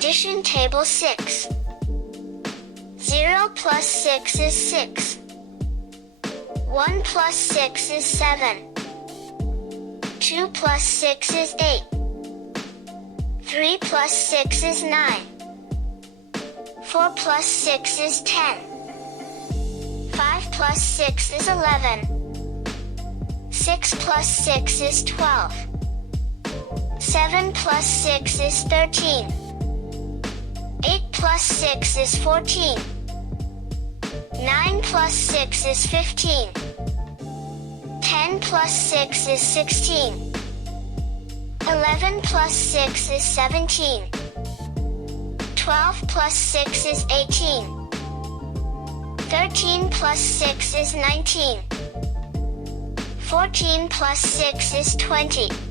Addition table 6. 0 plus 6 is 6. 1 plus 6 is 7. 2 plus 6 is 8. 3 plus 6 is 9. 4 plus 6 is 10. 5 plus 6 is 11. 6 plus 6 is 12. 7 plus 6 is 13. 8 plus 6 is 14. 9 plus 6 is 15. 10 plus 6 is 16. 11 plus 6 is 17. 12 plus 6 is 18. 13 plus 6 is 19. 14 plus 6 is 20.